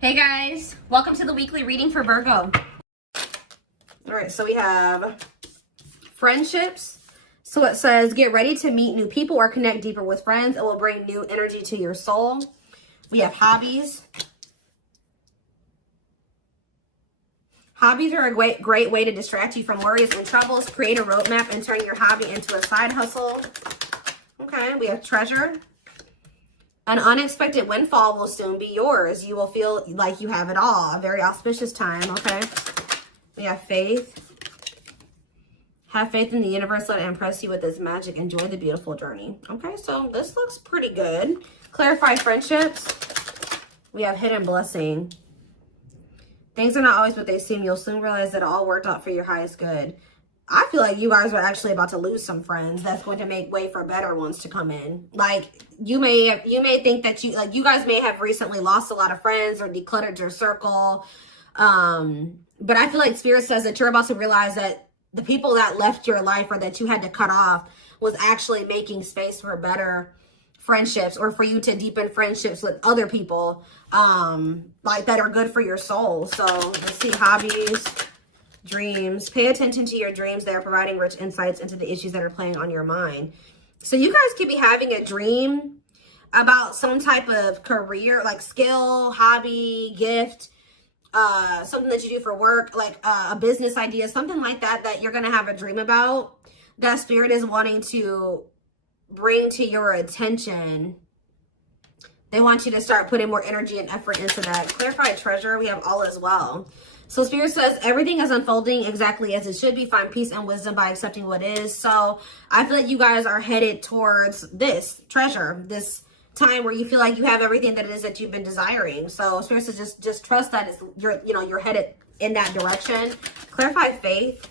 Hey guys, welcome to the weekly reading for Virgo. All right, so we have friendships. So it says, get ready to meet new people or connect deeper with friends. It will bring new energy to your soul. We have hobbies. Hobbies are a great way to distract you from worries and troubles. Create a roadmap and turn your hobby into a side hustle. Okay, we have treasure. An unexpected windfall will soon be yours. You will feel like you have it all. A very auspicious time, okay? We have faith. Have faith in the universe. Let it impress you with its magic. Enjoy the beautiful journey. Okay, so this looks pretty good. Clarify friendships. We have hidden blessing. Things are not always what they seem. You'll soon realize that it all worked out for your highest good. I feel like you guys are actually about to lose some friends. That's going to make way for better ones to come in. Like you may think that you guys may have recently lost a lot of friends or decluttered your circle. But I feel like Spirit says that you're about to realize that the people that left your life or that you had to cut off was actually making space for better friendships or for you to deepen friendships with other people like that are good for your soul. So let's see, hobbies. Dreams. Pay attention to your dreams. They are providing rich insights into the issues that are playing on your mind. So you guys could be having a dream about some type of career, like skill, hobby, gift, something that you do for work, like a business idea, something like that, that you're going to have a dream about that Spirit is wanting to bring to your attention. They want you to start putting more energy and effort into that. Clarify treasure. We have all as well. So Spirit says everything is unfolding exactly as it should be. Find peace and wisdom by accepting what is. So I feel like you guys are headed towards this treasure, this time where you feel like you have everything that it is that you've been desiring. So Spirit says just trust that you're headed in that direction. Clarify faith.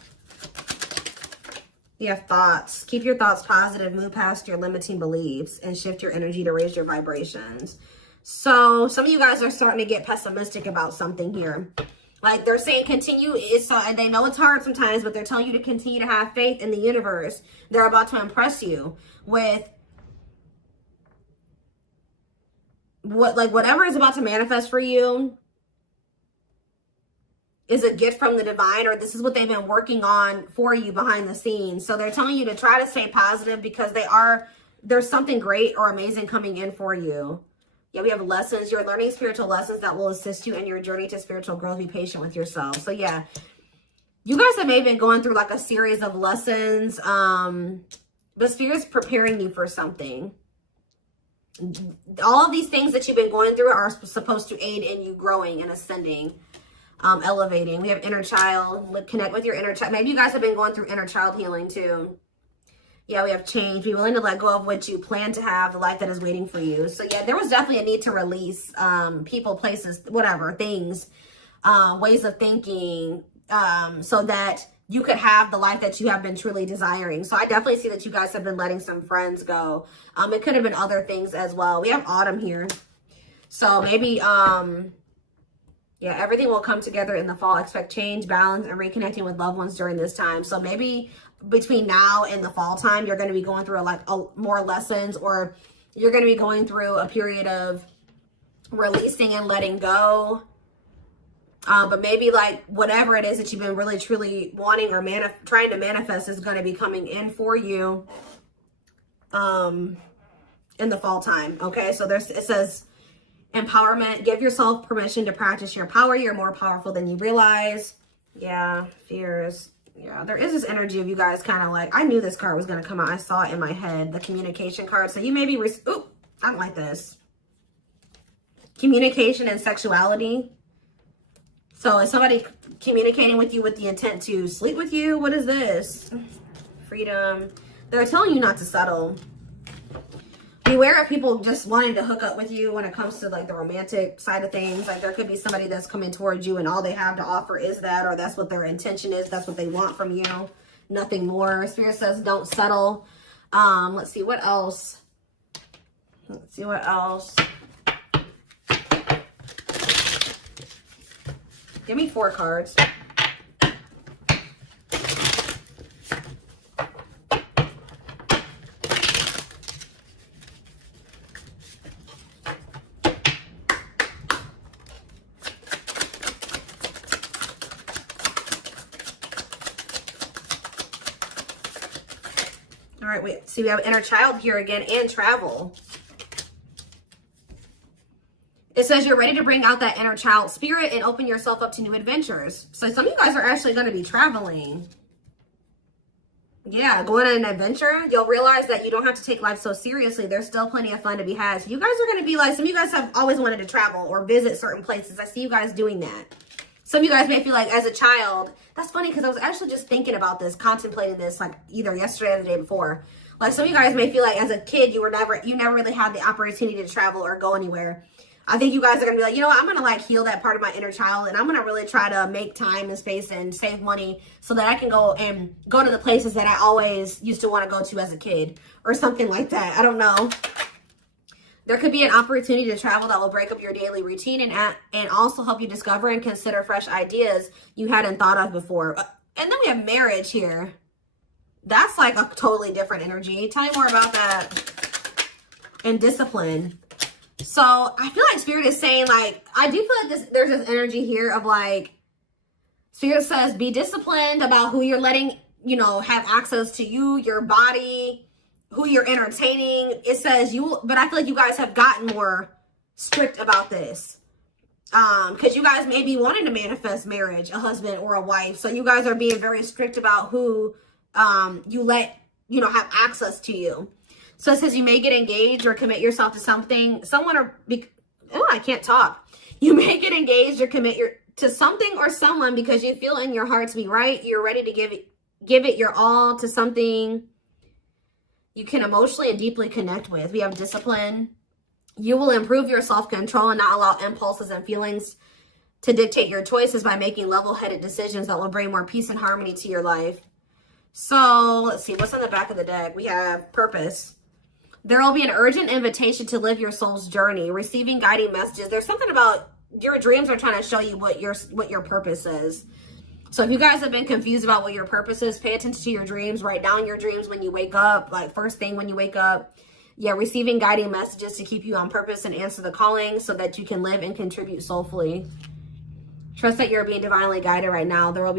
You have thoughts. Keep your thoughts positive. Move past your limiting beliefs and shift your energy to raise your vibrations. So some of you guys are starting to get pessimistic about something here. Like they're saying continue, and they know it's hard sometimes, but they're telling you to continue to have faith in the universe. They're about to impress you with whatever is about to manifest for you is a gift from the divine, or this is what they've been working on for you behind the scenes. So they're telling you to try to stay positive because there's something great or amazing coming in for you. Yeah, we have lessons. You're learning spiritual lessons that will assist you in your journey to spiritual growth. Be patient with yourself. So yeah, you guys have maybe been going through like a series of lessons. But Spirit's preparing you for something. All of these things that you've been going through are supposed to aid in you growing and ascending, elevating. We have inner child. Connect with your inner child. Maybe you guys have been going through inner child healing too. Yeah, we have change. Be willing to let go of what you plan to have, the life that is waiting for you. So yeah, there was definitely a need to release people, places, whatever, things, ways of thinking, so that you could have the life that you have been truly desiring. So I definitely see that you guys have been letting some friends go. It could have been other things as well. We have autumn here. So maybe, yeah, everything will come together in the fall. Expect change, balance, and reconnecting with loved ones during this time. So maybe between now and the fall time, you're going to be going through more lessons, or you're going to be going through a period of releasing and letting go. But maybe like whatever it is that you've been really truly wanting or trying to manifest is going to be coming in for you in the fall time. Okay, so it says empowerment. Give yourself permission to practice your power. You're more powerful than you realize. Yeah, fears. Yeah, there is this energy of you guys kind of like, I knew this card was going to come out. I saw it in my head, the communication card. So you may be, ooh, I don't like this. Communication and sexuality. So is somebody communicating with you with the intent to sleep with you? What is this? Freedom. They're telling you not to settle. Beware of people just wanting to hook up with you when it comes to like the romantic side of things. Like there could be somebody that's coming towards you and all they have to offer is that, or that's what their intention is. That's what they want from you. Nothing more. Spirit says don't settle. Let's see what else. Let's see what else. Give me 4 cards. right, we have inner child here again and travel. It says you're ready to bring out that inner child spirit and open yourself up to new adventures. So some of you guys are actually going to be traveling. Yeah, going on an adventure. You'll realize that you don't have to take life so seriously. There's still plenty of fun to be had. So you guys are going to be like, some of you guys have always wanted to travel or visit certain places. I see you guys doing that. Some of you guys may feel like as a child, that's funny because I was actually just thinking about this, contemplating this like either yesterday or the day before. Like some of you guys may feel like as a kid, you never really had the opportunity to travel or go anywhere. I think you guys are going to be like, you know what, I'm going to like heal that part of my inner child, and I'm going to really try to make time and space and save money so that I can go to the places that I always used to want to go to as a kid or something like that. I don't know. There could be an opportunity to travel that will break up your daily routine and also help you discover and consider fresh ideas you hadn't thought of before. And then we have marriage here. That's like a totally different energy. Tell me more about that. And discipline. So I feel like Spirit is saying, like, I do feel like there's this energy here of like, Spirit says, be disciplined about who you're letting, you know, have access to you, your body, who you're entertaining. It says but I feel like you guys have gotten more strict about this. Because you guys may be wanting to manifest marriage, a husband or a wife. So you guys are being very strict about who you let, you know, have access to you. So it says you may get engaged or commit yourself to something, I can't talk. You may get engaged or commit to something or someone because you feel in your heart to be right. You're ready to give it your all to something you can emotionally and deeply connect with. We have discipline. You will improve your self-control and not allow impulses and feelings to dictate your choices by making level-headed decisions that will bring more peace and harmony to your life. So let's see, what's on the back of the deck? We have purpose. There will be an urgent invitation to live your soul's journey, receiving guiding messages. There's something about your dreams are trying to show you what your purpose is. So if you guys have been confused about what your purpose is, pay attention to your dreams. Write down your dreams when you wake up, like first thing when you wake up. Yeah, receiving guiding messages to keep you on purpose and answer the calling so that you can live and contribute soulfully. Trust that you're being divinely guided right now. There will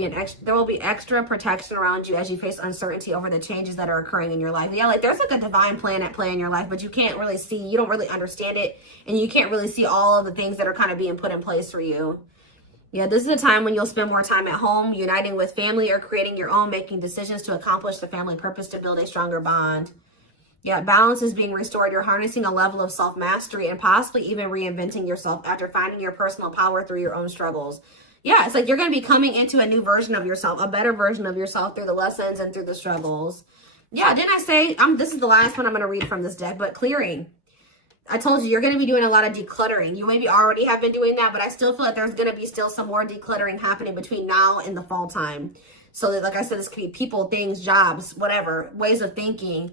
be extra protection around you as you face uncertainty over the changes that are occurring in your life. Yeah, like there's like a divine plan at play in your life, but you can't really see, you don't really understand it, and you can't really see all of the things that are kind of being put in place for you. Yeah, this is a time when you'll spend more time at home, uniting with family or creating your own, making decisions to accomplish the family purpose to build a stronger bond. Yeah, balance is being restored. You're harnessing a level of self-mastery and possibly even reinventing yourself after finding your personal power through your own struggles. Yeah, it's like you're going to be coming into a new version of yourself, a better version of yourself through the lessons and through the struggles. Yeah, didn't I say, this is the last one I'm going to read from this deck, but clearing. I told you, you're going to be doing a lot of decluttering. You maybe already have been doing that, but I still feel like there's going to be still some more decluttering happening between now and the fall time. So that, like I said, this could be people, things, jobs, whatever, ways of thinking.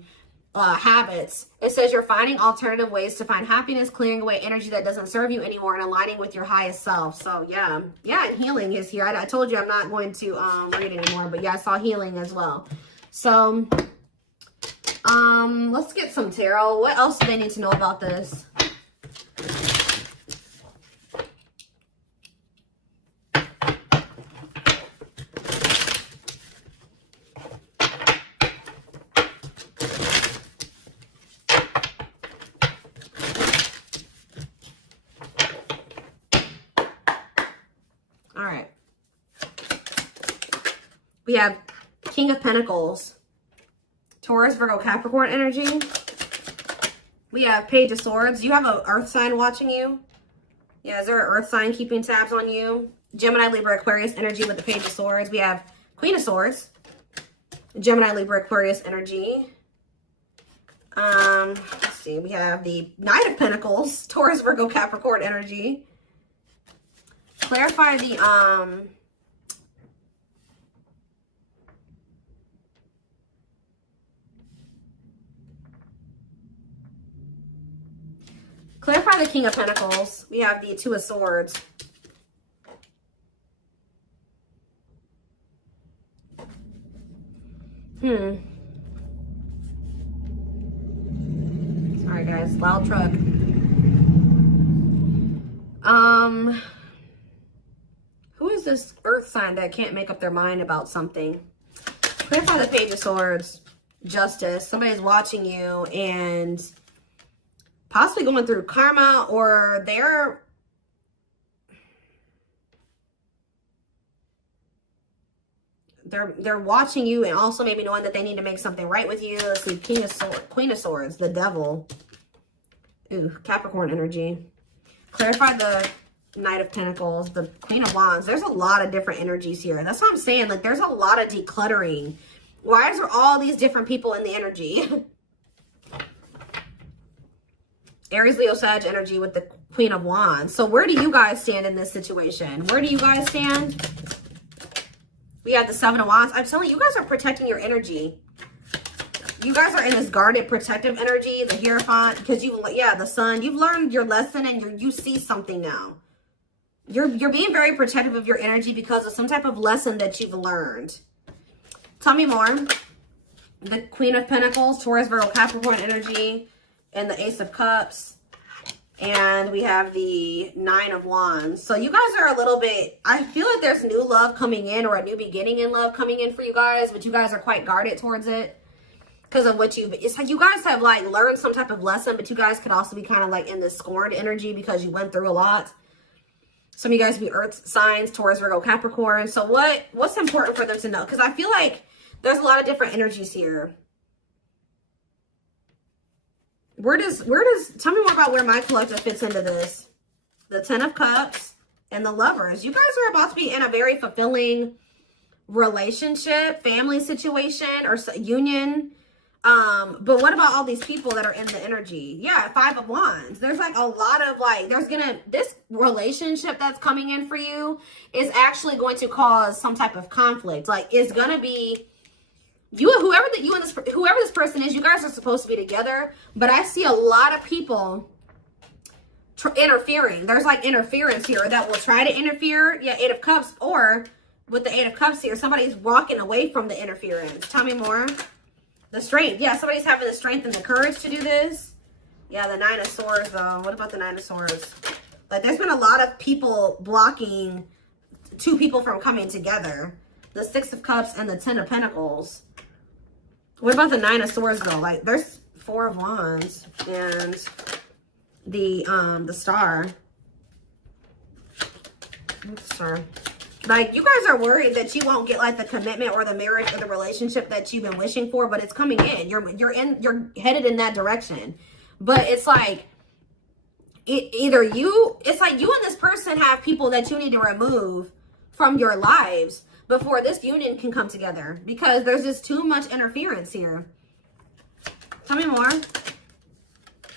Habits. It says you're finding alternative ways to find happiness, clearing away energy that doesn't serve you anymore, and aligning with your highest self. So yeah, and healing is here. I told you I'm not going to read anymore, but yeah, I saw healing as well. So let's get some tarot. What else do they need to know about this? We have King of Pentacles, Taurus, Virgo, Capricorn energy. We have Page of Swords. You have an earth sign watching you. Yeah, is there an earth sign keeping tabs on you? Gemini, Libra, Aquarius energy with the Page of Swords. We have Queen of Swords, Gemini, Libra, Aquarius energy. Let's see. We have the Knight of Pentacles, Taurus, Virgo, Capricorn energy. Clarify the clarify the King of Pentacles. We have the Two of Swords. Sorry guys, loud truck. Who is this earth sign that can't make up their mind about something? Clarify the Page of Swords. Justice. Somebody's watching you and possibly going through karma, or they're watching you and also maybe knowing that they need to make something right with you. Let's see, Queen of Swords, the Devil. Ooh, Capricorn energy. Clarify the Knight of Pentacles, the Queen of Wands. There's a lot of different energies here. That's what I'm saying. Like, there's a lot of decluttering. Why is there all these different people in the energy? Aries, Leo, Sag energy with the Queen of Wands. So where do you guys stand in this situation? Where do you guys stand? We have the Seven of Wands. I'm telling you, you guys are protecting your energy. You guys are in this guarded, protective energy. The Hierophant, because the Sun. You've learned your lesson and you see something now. You're being very protective of your energy because of some type of lesson that you've learned. Tell me more. The Queen of Pentacles, Taurus, Virgo, Capricorn energy, and the Ace of Cups. And we have the Nine of Wands. So you guys are a little bit, I feel like there's new love coming in, or a new beginning in love coming in for you guys, but you guys are quite guarded towards it because of what it's like you guys have like learned some type of lesson, but you guys could also be kind of like in this scorned energy because you went through a lot. Some of you guys be earth signs, Taurus, Virgo, Capricorn. So what's important for them to know? Because I feel like there's a lot of different energies here. Where does tell me more about where my collective fits into this? The Ten of Cups and the Lovers. You guys are about to be in a very fulfilling relationship, family situation, or union. But what about all these people that are in the energy? Yeah, Five of Wands. There's like a lot of like, this relationship that's coming in for you is actually going to cause some type of conflict. Like, it's gonna be whoever this person is, you guys are supposed to be together, but I see a lot of people interfering. There's like interference here that will try to interfere. Yeah, Eight of Cups, or with the Eight of Cups here, somebody's walking away from the interference. Tell me more. The strength. Yeah, somebody's having the strength and the courage to do this. Yeah, the Nine of Swords, though. What about the Nine of Swords? Like, there's been a lot of people blocking two people from coming together. The Six of Cups and the Ten of Pentacles. What about the Nine of Swords, though? Like, there's Four of Wands and the Star. Star. Like, you guys are worried that you won't get like the commitment or the marriage or the relationship that you've been wishing for, but it's coming in. You're headed in that direction. But it's like it's like you and this person have people that you need to remove from your lives before this union can come together, because there's just too much interference here. Tell me more.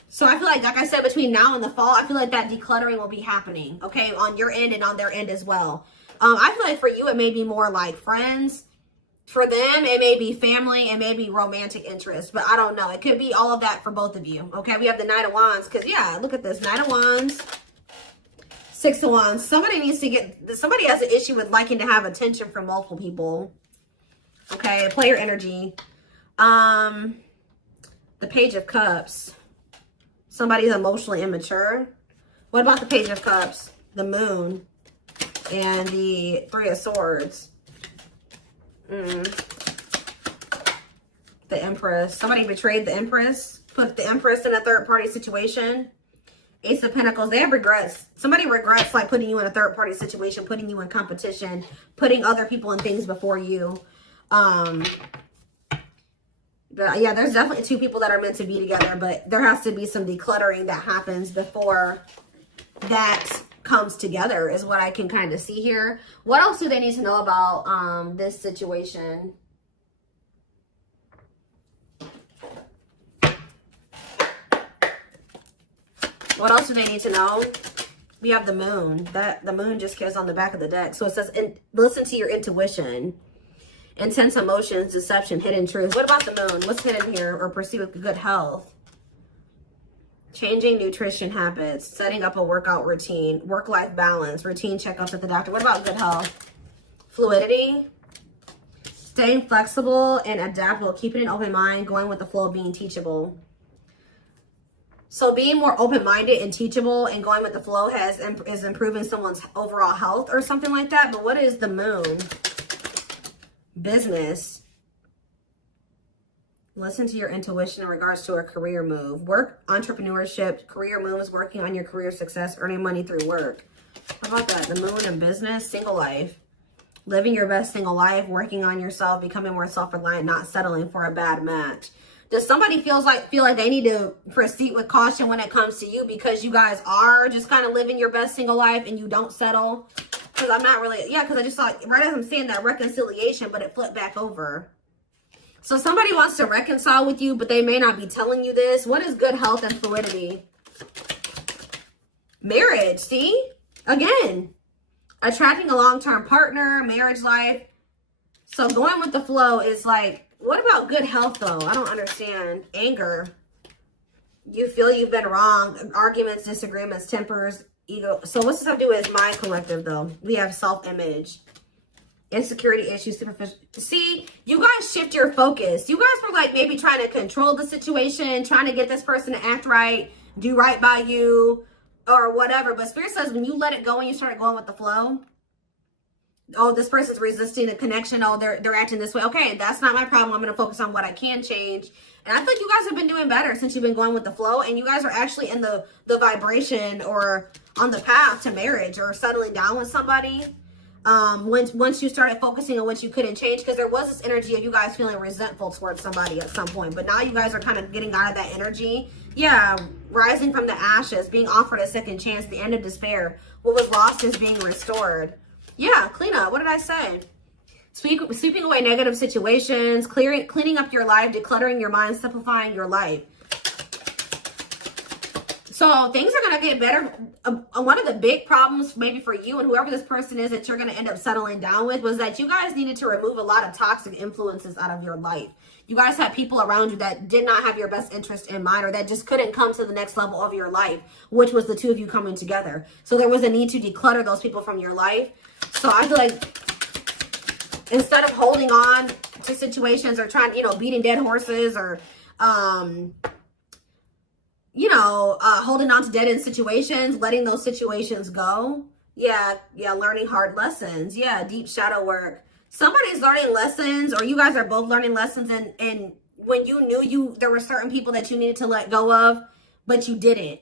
So I feel like I said, between now and the fall, I feel like that decluttering will be happening, okay, on your end and on their end as well. I feel like for you, it may be more like friends. For them, it may be family and maybe romantic interest, but I don't know. It could be all of that for both of you, okay? We have the Knight of Wands, because, yeah, look at this. Knight of Wands, Six of Wands. Somebody has an issue with liking to have attention from multiple people, okay? Player energy. The Page of Cups. Somebody's emotionally immature. What about the Page of Cups? The Moon and the Three of Swords. The Empress. Somebody betrayed the Empress. Put the Empress in a third-party situation. Ace of Pentacles. They have regrets. Somebody regrets like putting you in a third-party situation, putting you in competition, putting other people and things before you. But yeah, there's definitely two people that are meant to be together, but there has to be some decluttering that happens before that comes together, is what I can kind of see here. What else do they need to know about this situation? What else do they need to know? We have the Moon. The Moon just goes on the back of the deck. So it says, listen to your intuition. Intense emotions, deception, hidden truth. What about the Moon? What's hidden here? Or pursue with good health? Changing nutrition habits, setting up a workout routine, work-life balance, routine checkups at the doctor. What about good health? Fluidity, staying flexible and adaptable, keeping an open mind, going with the flow, being teachable. So being more open-minded and teachable and going with the flow is improving someone's overall health or something like that. But what is the Moon? Business. Listen to your intuition in regards to a career move. Work, entrepreneurship, career moves, working on your career success, earning money through work. How about that? The moon and business, single life. Living your best single life, working on yourself, becoming more self-reliant, not settling for a bad match. Does somebody feel like they need to proceed with caution when it comes to you because you guys are just kind of living your best single life and you don't settle? Because I'm not really, yeah, because I just saw, right as I'm saying that reconciliation, but it flipped back over. So somebody wants to reconcile with you, but they may not be telling you this. What is good health and fluidity? Marriage, see? Again, attracting a long-term partner, marriage life. So going with the flow is like, what about good health though? I don't understand. Anger. You feel you've been wrong. Arguments, disagreements, tempers, ego. So what's this have to do with my collective though? We have self-image. Insecurity issues, superficial. See, you guys shift your focus. You guys were like maybe trying to control the situation, trying to get this person to act right, do right by you, or whatever. But Spirit says when you let it go and you start going with the flow, oh, this person's resisting the connection. Oh, they're acting this way. Okay, that's not my problem. I'm going to focus on what I can change. And I think you guys have been doing better since you've been going with the flow. And you guys are actually in the vibration or on the path to marriage or settling down with somebody. Once you started focusing on what you couldn't change, because there was this energy of you guys feeling resentful towards somebody at some point, but now you guys are kind of getting out of that energy. Yeah, rising from the ashes, being offered a second chance, the end of despair. What was lost is being restored. Yeah, clean up. What did I say? Sweeping away negative situations, cleaning up your life, decluttering your mind, simplifying your life. So things are going to get better. One of the big problems maybe for you and whoever this person is that you're going to end up settling down with was that you guys needed to remove a lot of toxic influences out of your life. You guys had people around you that did not have your best interest in mind or that just couldn't come to the next level of your life, which was the two of you coming together. So there was a need to declutter those people from your life. So I feel like instead of holding on to situations or trying, beating dead horses or, holding on to dead-end situations, letting those situations go. Yeah, learning hard lessons. Yeah, deep shadow work. Somebody's learning lessons, or you guys are both learning lessons, and when you knew there were certain people that you needed to let go of, but you didn't.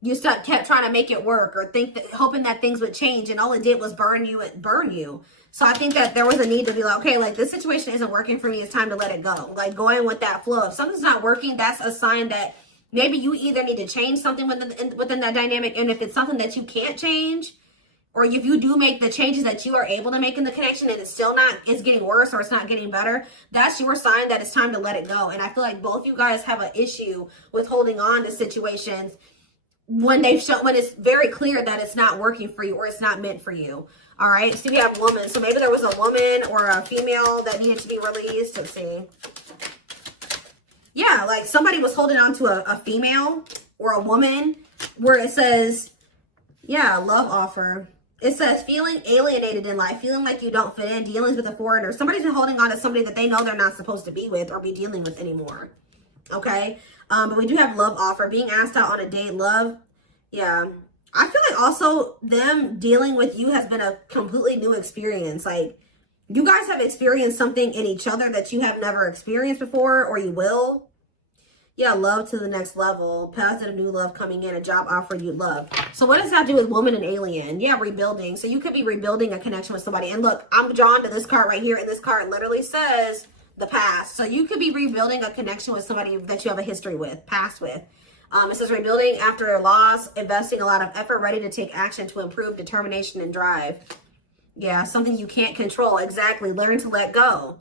You kept trying to make it work or hoping that things would change, and all it did was burn you. So I think that there was a need to be like, okay, like this situation isn't working for me. It's time to let it go. Like going with that flow. If something's not working, that's a sign that maybe you either need to change something within that dynamic. And if it's something that you can't change, or if you do make the changes that you are able to make in the connection and it's getting worse or it's not getting better, that's your sign that it's time to let it go. And I feel like both you guys have an issue with holding on to situations when it's very clear that it's not working for you or it's not meant for you. All right. So we have woman. So maybe there was a woman or a female that needed to be released. Let's see. Yeah, like somebody was holding on to a female or a woman where it says, yeah, love offer. It says feeling alienated in life, feeling like you don't fit in, dealings with a foreigner. Somebody's been holding on to somebody that they know they're not supposed to be with or be dealing with anymore. Okay. But we do have love offer, being asked out on a date, love. Yeah. I feel like also them dealing with you has been a completely new experience. Like you guys have experienced something in each other that you have never experienced before, or you will. Yeah, love to the next level. Positive new love coming in, a job offer you love. So what does that do with woman and alien? Yeah, rebuilding. So you could be rebuilding a connection with somebody. And look, I'm drawn to this card right here. And this card literally says the past. So you could be rebuilding a connection with somebody that you have a history with, past with. It says rebuilding after a loss, investing a lot of effort, ready to take action to improve determination and drive. Yeah, something you can't control. Exactly. Learn to let go.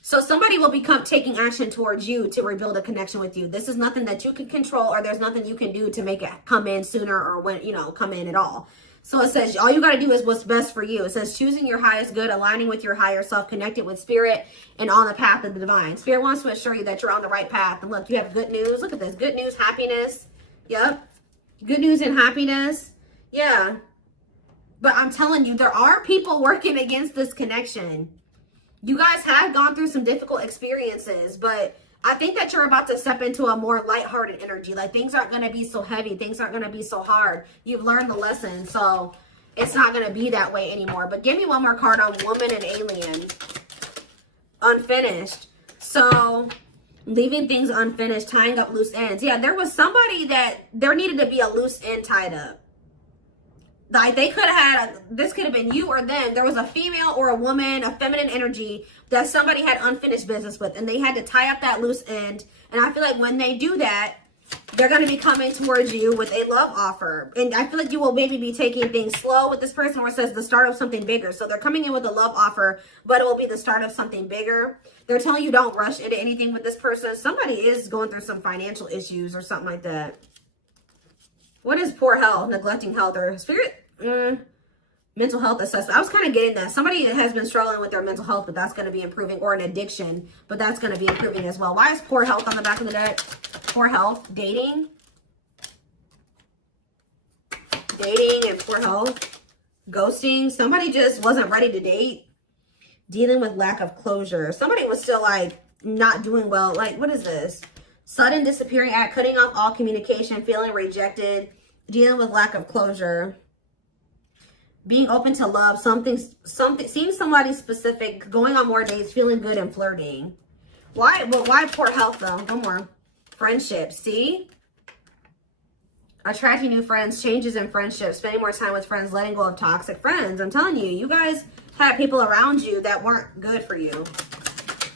So somebody will become taking action towards you to rebuild a connection with you. This is nothing that you can control, or there's nothing you can do to make it come in sooner or when, come in at all. So it says all you got to do is what's best for you. It says choosing your highest good, aligning with your higher self, connected with spirit, and on the path of the divine. Spirit wants to assure you that you're on the right path. And look, you have good news. Look at this. Good news, happiness. Yep. Good news and happiness. Yeah. But I'm telling you, there are people working against this connection. You guys have gone through some difficult experiences, but I think that you're about to step into a more lighthearted energy. Like things aren't going to be so heavy. Things aren't going to be so hard. You've learned the lesson, so it's not going to be that way anymore. But give me one more card on woman and alien. Unfinished. So Leaving things unfinished, tying up loose ends. Yeah, there was somebody that there needed to be a loose end tied up. Like they could have had, this could have been you or them. There was a female or a woman, a feminine energy that somebody had unfinished business with, and they had to tie up that loose end. And I feel like when they do that, they're going to be coming towards you with a love offer. And I feel like you will maybe be taking things slow with this person, where it says the start of something bigger. So they're coming in with a love offer, but it will be the start of something bigger. They're telling you don't rush into anything with this person. Somebody is going through some financial issues or something like that. What is poor health, neglecting health, or spirit? Mental health assessment. I was kind of getting that. Somebody has been struggling with their mental health, but that's going to be improving, or an addiction, but that's going to be improving as well. Why is poor health on the back of the deck? Poor health, dating and poor health, ghosting. Somebody just wasn't ready to date, dealing with lack of closure. Somebody was still like not doing well. Like, what is this? Sudden disappearing act, cutting off all communication, feeling rejected, dealing with lack of closure, being open to love, something, seeing somebody specific, going on more dates, feeling good, and flirting. Why? Well, why poor health though? No more. Friendships. See? Attracting new friends, changes in friendships, spending more time with friends, letting go of toxic friends. I'm telling you, you guys had people around you that weren't good for you,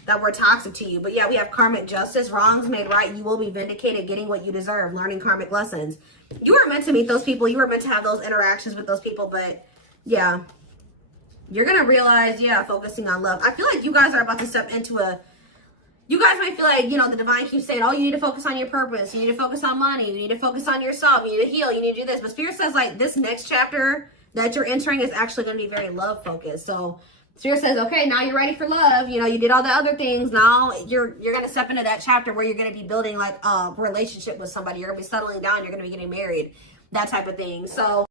that were toxic to you. But yeah, we have karmic justice, wrongs made right. You will be vindicated, getting what you deserve, learning karmic lessons. You were meant to meet those people. You were meant to have those interactions with those people, but yeah, you're going to realize, yeah, focusing on love. I feel like you guys are about to step into a, you guys might feel like, you know, the divine keeps saying, oh, you need to focus on your purpose. You need to focus on money. You need to focus on yourself. You need to heal. You need to do this. But Spirit says, like, this next chapter that you're entering is actually going to be very love focused. So Spirit says, okay, now you're ready for love. You know, you did all the other things. Now you're going to step into that chapter where you're going to be building like a relationship with somebody. You're going to be settling down. You're going to be getting married, that type of thing. So